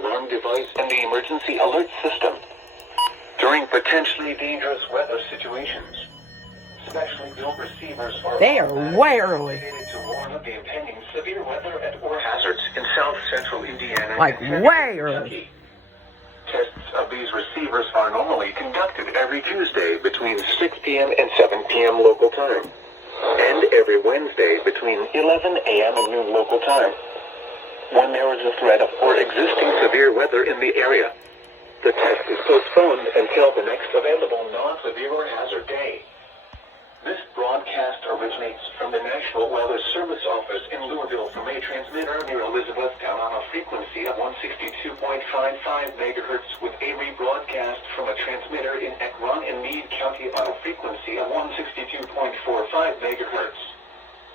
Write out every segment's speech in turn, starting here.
alarm device and the emergency alert system. During potentially dangerous weather situations, specially built receivers are They are way early. to warn of the impending severe weather and/or hazards in south central Indiana. Like and way central early. Kentucky. Tests of these receivers are normally conducted every Tuesday between 6 p.m. and 7 p.m. local time, and every Wednesday between 11 a.m. and noon local time. When there is a threat of or existing severe weather in the area, the test is postponed until the next available non-severe or hazard day. This broadcast originates from the National Weather Service Office in Louisville from a transmitter near Elizabethtown on a frequency of 162.55 megahertz with a rebroadcast from a transmitter in Ekron in Meade County on a frequency of 162.45 megahertz.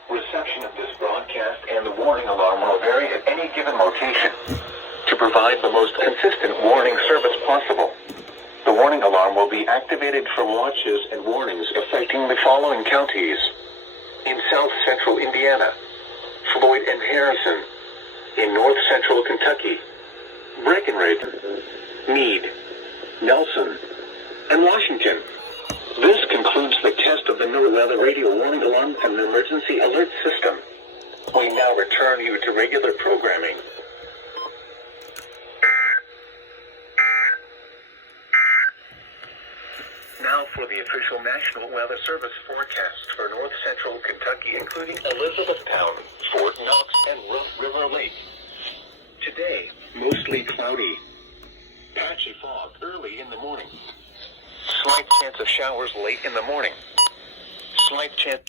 Reception of this broadcast and the warning alarm will vary at any given location to provide the most consistent warning service possible. The warning alarm will be activated for watches and warnings affecting the following counties: in south central Indiana, Floyd and Harrison; in north central Kentucky, Breckenridge, Meade, Nelson, and Washington. This concludes the test of the new weather radio warning alarm and the emergency alert system. We now return you to regular programming. Now for the official National Weather Service forecast for north central Kentucky, including Elizabethtown, Fort Knox, and River Lake. Today, mostly cloudy. Patchy fog early in the morning. Slight chance of showers late in the morning. Slight chance